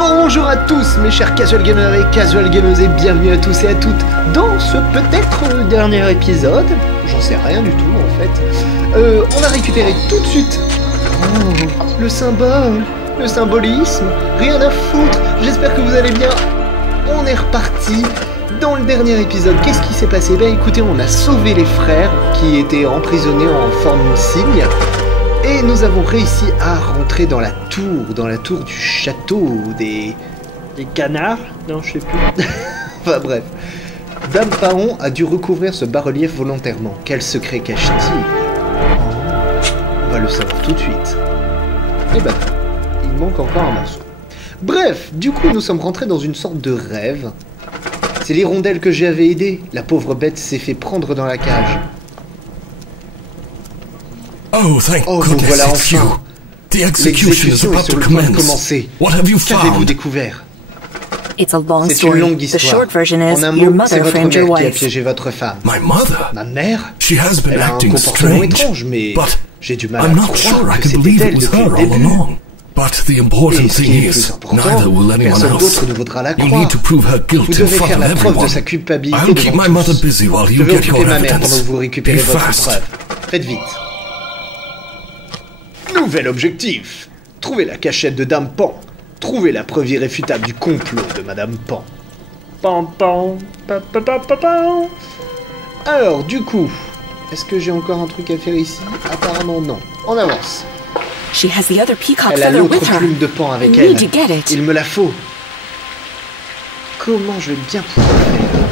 Bonjour à tous mes chers casual gamers et casual gamers et bienvenue à tous et à toutes dans ce peut-être dernier épisode. J'en sais rien du tout en fait. On a récupéré tout de suite le symbole, le symbolisme, rien à foutre. J'espère que vous allez bien. On est reparti dans le dernier épisode. Qu'est-ce qui s'est passé? Ben écoutez, on a sauvé les frères qui étaient emprisonnés en forme de cygne. Et nous avons réussi à rentrer dans la tour du château des canards. Non, je sais plus. Enfin bref. Dame Paon a dû recouvrir ce bas-relief volontairement. Quel secret cache-t-il? On va le savoir tout de suite. Et ben, il manque encore un morceau. Bref, du coup, nous sommes rentrés dans une sorte de rêve. C'est l'hirondelle que j'avais aidée. La pauvre bête s'est fait prendre dans la cage. Oh, thank goodness, voilà it's you. enfin. The execution is about to commence. What have you Qu'avez-vous found? découvert? It's a long C'est une story. longue The histoire. short version is En un your mot, c'est mother votre framed your mère qui a wife. piégé votre femme. My mother? Ma mère? She has been Elle a un acting comportement strange, étrange, mais but j'ai du mal à I'm not croire sure I que can c'était believe elle it was depuis her le all début. along. But the Et important ce qui thing est plus is, important, neither will anyone personne d'autre else. ne voudra la You croire. need to prove her guilt Vous in devez front faire of la preuve de everyone. sa culpabilité I'll keep devant my mother tous. busy while Je you vais get occuper your ma mère pendant evidence. que vous récupérez Be votre fast. preuve. Faites vite. Nouvel objectif. Trouver la cachette de Dame Pan. Trouver la preuve irréfutable du complot de Madame Pan. Pan pan, pa pa pa pa pan. Alors, du coup, est-ce que j'ai encore un truc à faire ici? Apparemment non. On avance. She has the other peacock Elle a feather l'autre with her. plume de Pan avec I elle. need to get it. Il me la faut. Comment je vais bien pouvoir faire?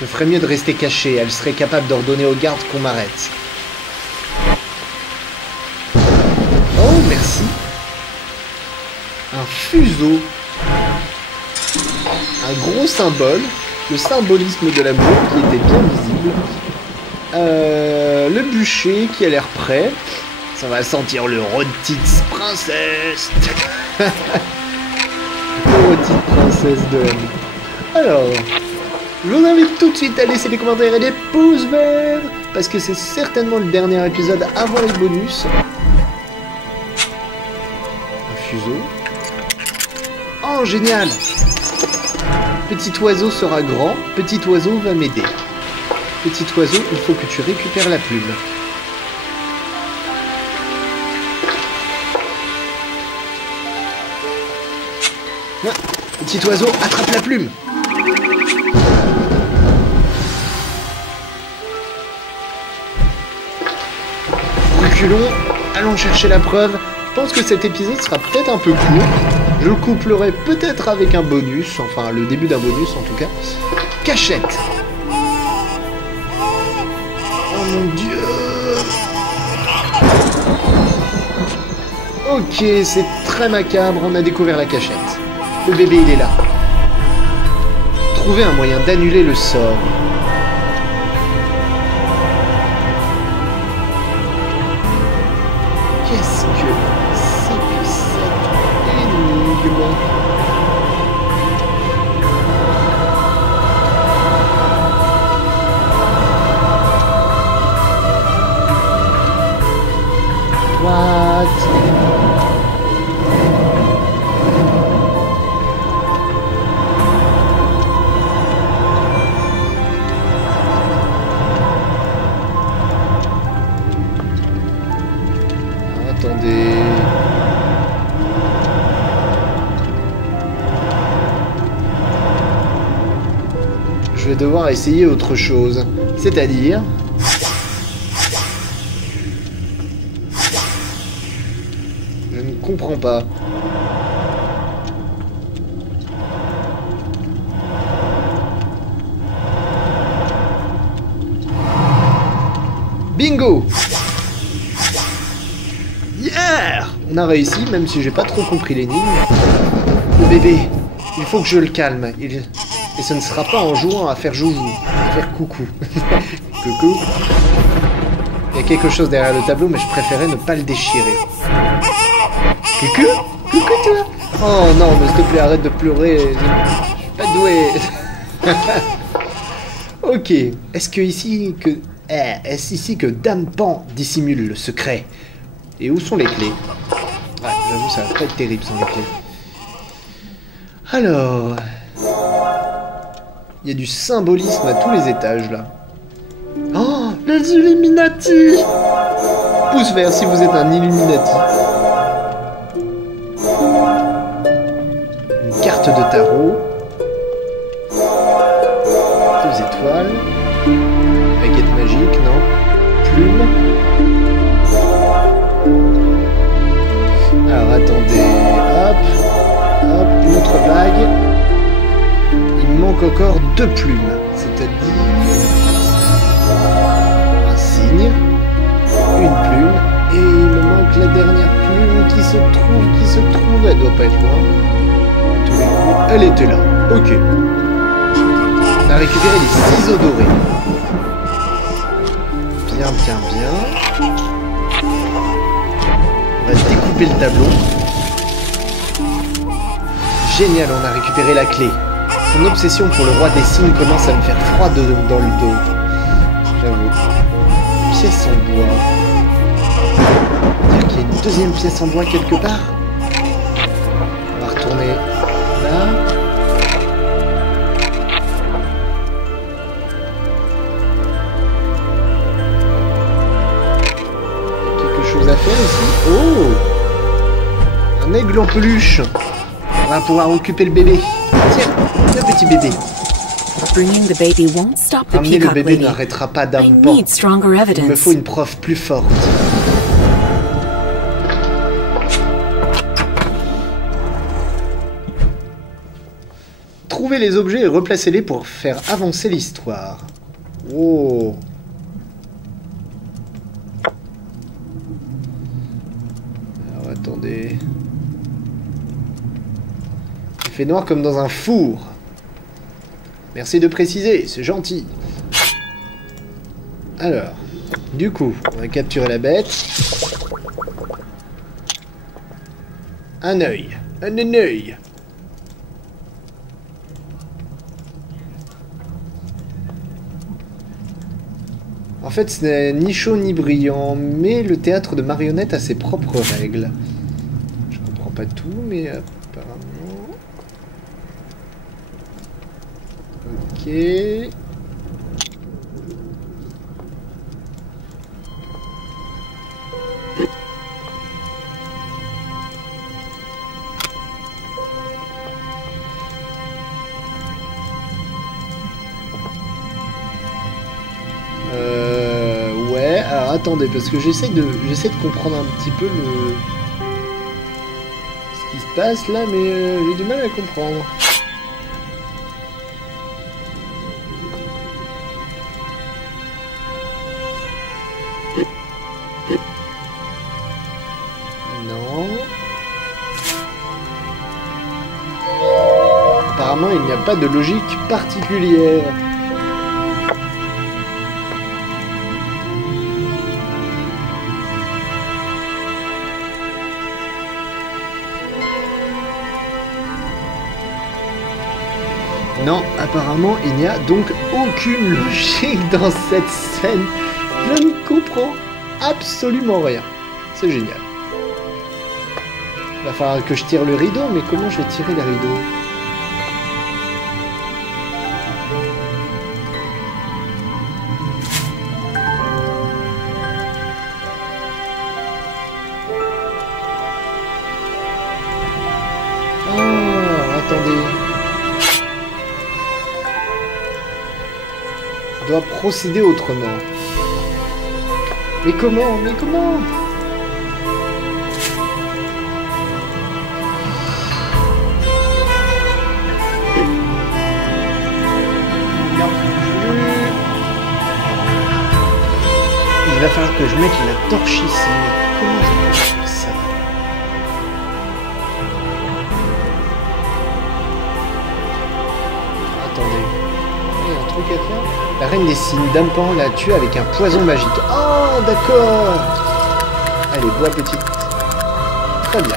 Je ferais mieux de rester caché. Elle serait capable d'ordonner aux gardes qu'on m'arrête. Oh, merci. Un fuseau. Un gros symbole. Le symbolisme de l'amour qui était bien visible. Le bûcher qui a l'air prêt. Ça va sentir le rôti de princesse. Le rôti de princesse de l'année. Alors, je vous invite tout de suite à laisser des commentaires et des pouces verts. Parce que c'est certainement le dernier épisode avant les bonus. Un fuseau. Oh, génial! Petit oiseau sera grand, petit oiseau va m'aider. Petit oiseau, il faut que tu récupères la plume. Ah, petit oiseau, attrape la plume! Reculons, allons chercher la preuve. Je pense que cet épisode sera peut-être un peu court. Je le couplerai peut-être avec un bonus, enfin le début d'un bonus en tout cas. Cachette. Oh mon dieu. Ok, c'est très macabre, on a découvert la cachette. Le bébé il est là. Trouver un moyen d'annuler le sort. Qu'est-ce que c'est que cette énigme? What? Attendez. Je vais devoir essayer autre chose. C'est-à-dire... Je ne comprends pas. Bingo! Yeah! On a réussi, même si j'ai pas trop compris l'énigme. Le bébé, il faut que je le calme. Et ce ne sera pas en jouant à faire joujou, à faire coucou. Coucou. Il y a quelque chose derrière le tableau, mais je préférais ne pas le déchirer. Coucou? Coucou toi? Oh non, mais s'il te plaît, arrête de pleurer. Je suis pas doué. Ok. Est-ce que ici que... est-ce ici que Dame Pan dissimule le secret? Et où sont les clés? Ouais, j'avoue, ça va pas être terrible sans les clés. Alors... Il y a du symbolisme à tous les étages, là. Oh, les Illuminati! Pouce vert si vous êtes un Illuminati. Une carte de tarot. 2 étoiles. Baguette magique, non. Plume. Alors, attendez. Hop. Hop, une autre bague. Il me manque encore 2 plumes. C'est-à-dire... un signe. Une plume. Et il me manque la dernière plume qui se trouve. Elle doit pas être loin. Tous les coups, elle était là. Ok. On a récupéré les ciseaux dorés. Bien. On va découper le tableau. Génial, on a récupéré la clé. Son obsession pour le roi des signes commence à me faire froid dans le dos. J'avoue. Pièce en bois. C'est-à-dire qu'il y a une deuxième pièce en bois quelque part. On va retourner là. Quelque chose à faire ici. Oh! Un aigle en peluche. On va pouvoir occuper le bébé. Tiens, le petit bébé. Ramener le bébé n'arrêtera pas d'un pan. Il me faut une preuve plus forte. Trouvez les objets et replacez-les pour faire avancer l'histoire. Oh. Alors attendez. Il fait noir comme dans un four. Merci de préciser, c'est gentil. Alors, du coup, on va capturer la bête. Un œil. Un œil. En fait, ce n'est ni chaud ni brillant, mais le théâtre de marionnettes a ses propres règles. Je comprends pas tout, mais apparemment... Ok. Ouais, alors attendez, parce que j'essaie de comprendre un petit peu ce qui se passe là, mais j'ai du mal à comprendre. Apparemment, il n'y a pas de logique particulière. Non, apparemment, il n'y a donc aucune logique dans cette scène. Je ne comprends absolument rien. C'est génial. Il va falloir que je tire le rideau, mais comment je vais tirer le rideau ? Doit procéder autrement. Mais comment? Mais comment? Il va falloir que je mette la torche ici. Mais comment je vais faire ça? Attendez. Il y a un truc à faire? La reine des signes d'Ampan l'a tué avec un poison magique. Oh, d'accord. Allez, bois petite. Très bien.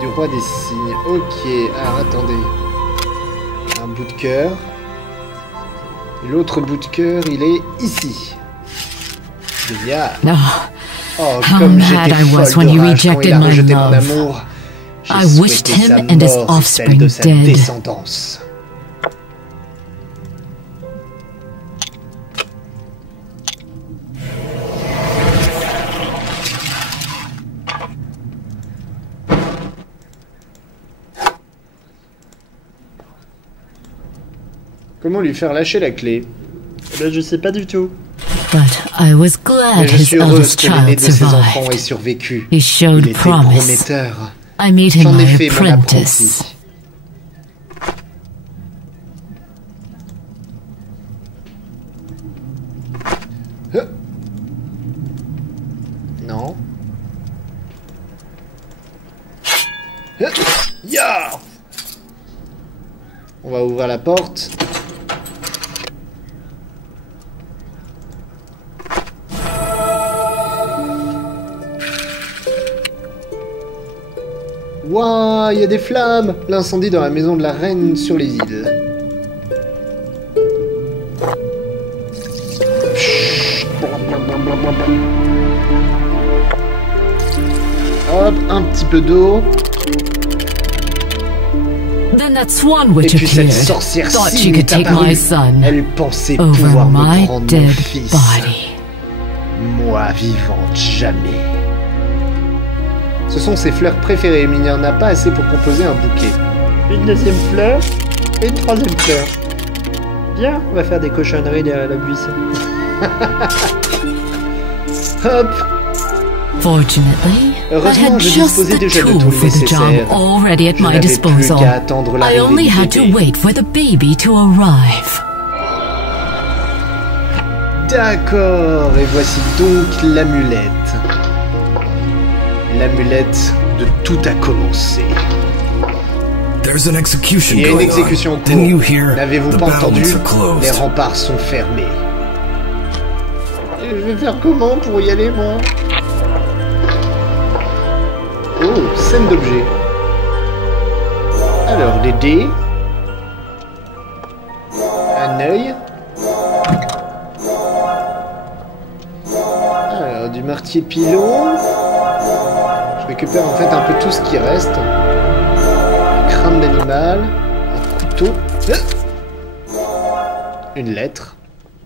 Du roi des signes. Ok, alors attendez. Un bout de cœur. L'autre bout de cœur, il est ici. Génial. No, Oh, How comme mad j'étais I was folle when de you rage quand il rejected a my rejeté mon love. amour. J'ai I wished souhaité him sa and his mort et celle de offspring sa dead. descendance. Comment lui faire lâcher la clé? Eh ben, je sais pas du tout. But I was glad Mais je his suis heureuse eldest que l'aîné child de ses enfants ait survived. survécu. He showed Il était promise. prometteur. I made him J'en ai my fait mon apprentice. apprenti. Non. Ya! On va ouvrir la porte. Waouh, il y a des flammes! L'incendie dans la maison de la reine sur les îles. Hop, un petit peu d'eau. Then that swan Et witch puis cette appeared. sorcière Thought she cygne could est take apparue. my son Elle pensait over pouvoir me my prendre mon dead fils. body. Moi vivante, jamais. Ce sont ses fleurs préférées, mais il n'y en a pas assez pour composer un bouquet. Une deuxième fleur et une troisième fleur. Bien, on va faire des cochonneries derrière la buisson. Hop! Fortunately, I Heureusement, had je just disposais the déjà de tool tout le for the job nécessaire. already at Je my n'avais plus disposal. qu'à attendre I l'arrivée only du had to bébé. wait for the baby to arrive. D'accord, et voici donc l'amulette. L'amulette de tout a commencé. There's an execution Il y a une going exécution en on. cours. Didn't you hear? N'avez-vous The pas entendu? battlements are closed. Les remparts sont fermés. Et je vais faire comment pour y aller, moi? Oh, scène d'objet. Alors, des dés. Un œil. Alors, du martier pilon. Je récupère en fait un peu tout ce qui reste. Un crâne d'animal. Un couteau. Une lettre.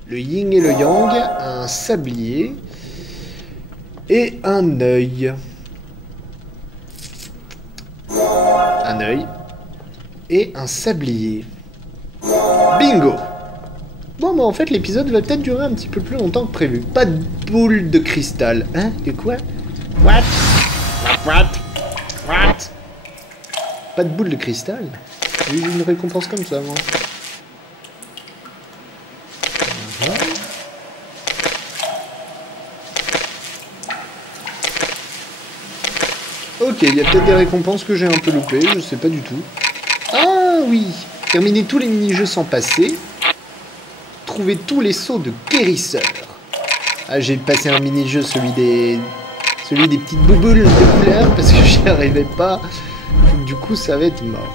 Le yin et le yang. Un sablier. Et un œil. Un œil. Et un sablier. Bingo! Bon, mais en fait, l'épisode va peut-être durer un petit peu plus longtemps que prévu. Pas de boule de cristal. Hein? De quoi? What? Pas de boule de cristal? J'ai eu une récompense comme ça, moi. Ok, il y a peut-être des récompenses que j'ai un peu loupées, je sais pas du tout. Ah oui! Terminer tous les mini-jeux sans passer. Trouver tous les sauts de guérisseur. Ah, j'ai passé un mini-jeu, celui des petites bouboules de couleur, parce que j'y arrivais pas. Du coup, ça va être mort.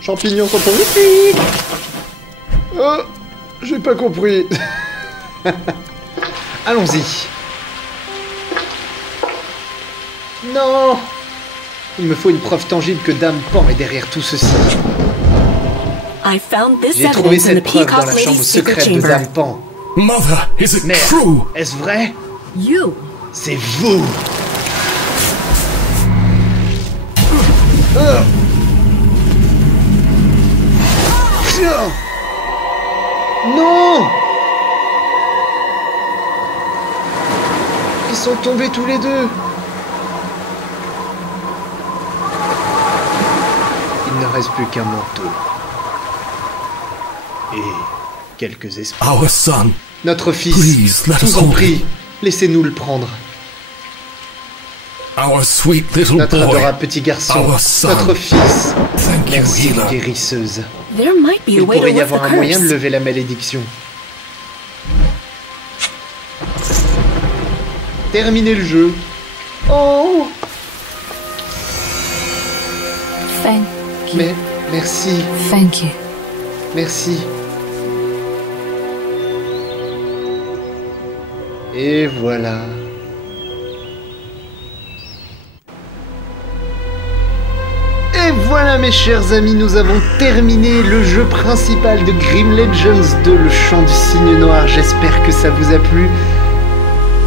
Champignons sont horrifiques! Oh! J'ai pas compris. Allons-y. Non! Il me faut une preuve tangible que Dame Pan est derrière tout ceci. I found this J'ai trouvé evidence in cette the preuve dans Peacock la Lady's chambre secret secrète de chamber. Dame Pan. Mother, is it Mère, true? est-ce vrai? You. C'est vous! Non! Ils sont tombés tous les deux! Il ne reste plus qu'un manteau. Et quelques esprits. Our son. Notre fils, Please, let je us vous en hold prie, laissez-nous le prendre. Our sweet little Notre boy. adorable petit garçon, Our son. notre fils. Thank you, Merci, healer. guérisseuse. There might be a Il way to pourrait y lift avoir the un moyen de curse. lever la malédiction. Terminez le jeu. Oh! Thank Mais, merci, Thank you. merci. Et voilà. Et voilà mes chers amis, nous avons terminé le jeu principal de Grim Legends 2, le chant du cygne noir. J'espère que ça vous a plu.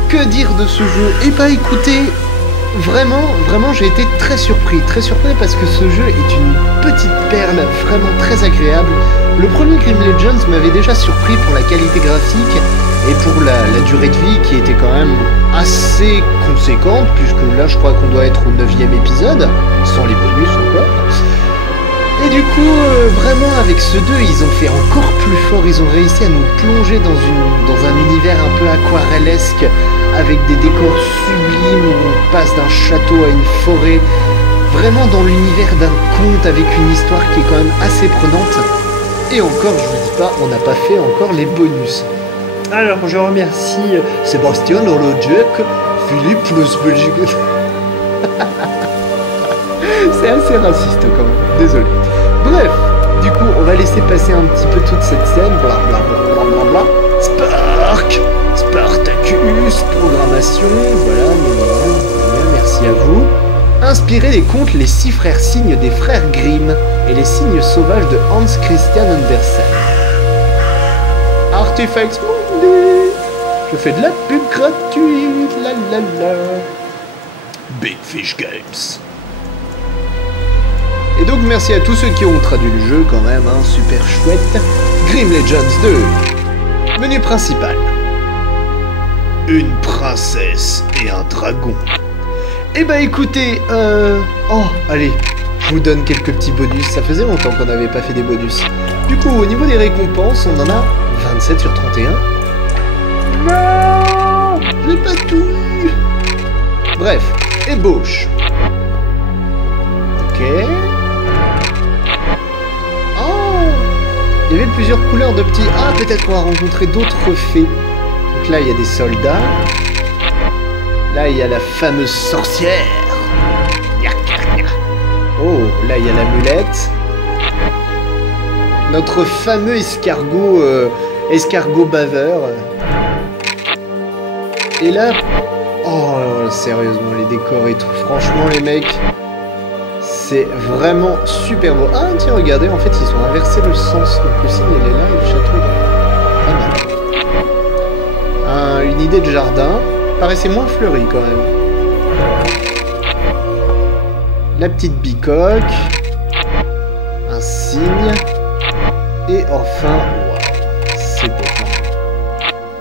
Que dire de ce jeu? Eh bah écoutez, vraiment j'ai été très surpris parce que ce jeu est une petite perle vraiment très agréable. Le premier Grim Legends m'avait déjà surpris pour la qualité graphique et pour la durée de vie qui était quand même assez conséquente, puisque là je crois qu'on doit être au 9e épisode, sans les bonus encore. Et du coup, vraiment avec ce 2, ils ont fait encore plus fort, ils ont réussi à nous plonger dans un univers un peu aquarellesque, avec des décors sublimes où on passe d'un château à une forêt, vraiment dans l'univers d'un conte avec une histoire qui est quand même assez prenante. Et encore, je vous dis pas, on n'a pas fait encore les bonus. Alors, je remercie Sébastien Lolojek, Philippe plus Belgique. C'est assez raciste quand même, désolé. Bref, du coup, on va laisser passer un petit peu toute cette scène, blablabla. Spartacus, programmation, voilà, merci à vous. Inspiré des contes Les 6 frères cygnes des frères Grimm et Les cygnes sauvages de Hans Christian Andersen. Artifacts Mundi. Je fais de la pub gratuite, la la la. Big Fish Games. Et donc merci à tous ceux qui ont traduit le jeu quand même, hein, super chouette. Grim Legends 2. Menu principal. Une princesse et un dragon. Eh bah écoutez, oh, allez, je vous donne quelques petits bonus. Ça faisait longtemps qu'on n'avait pas fait des bonus. Du coup, au niveau des récompenses, on en a 27 sur 31. Non, j'ai pas tout eu. Bref, ébauche. Ok. Oh, il y avait plusieurs couleurs de petits... Ah, peut-être qu'on va rencontrer d'autres fées. Donc là, il y a des soldats. Là, il y a la fameuse sorcière. Oh, là, il y a l'amulette. Notre fameux escargot, escargot baveur. Et là... Oh, sérieusement, les décors et tout. Franchement, les mecs, c'est vraiment super beau. Ah, tiens, regardez, en fait, ils ont inversé le sens. Donc le signe, il est là et le château, il est là. Pas mal. Une idée de jardin. Paraissait moins fleuri quand même. La petite bicoque, un cygne, et enfin, wow, c'est beau quand même.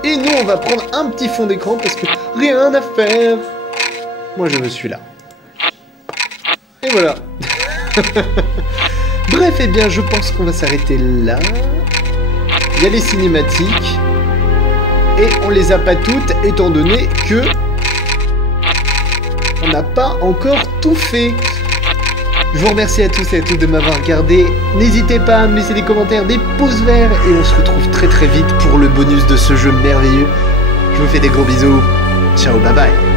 Et nous, on va prendre un petit fond d'écran parce que rien à faire. Moi, je me suis là. Et voilà. Bref, eh bien, je pense qu'on va s'arrêter là. Il y a les cinématiques. Et on les a pas toutes, étant donné que on n'a pas encore tout fait. Je vous remercie à tous et à toutes de m'avoir regardé. N'hésitez pas à me laisser des commentaires, des pouces verts, et on se retrouve très très vite pour le bonus de ce jeu merveilleux. Je vous fais des gros bisous. Ciao, bye bye.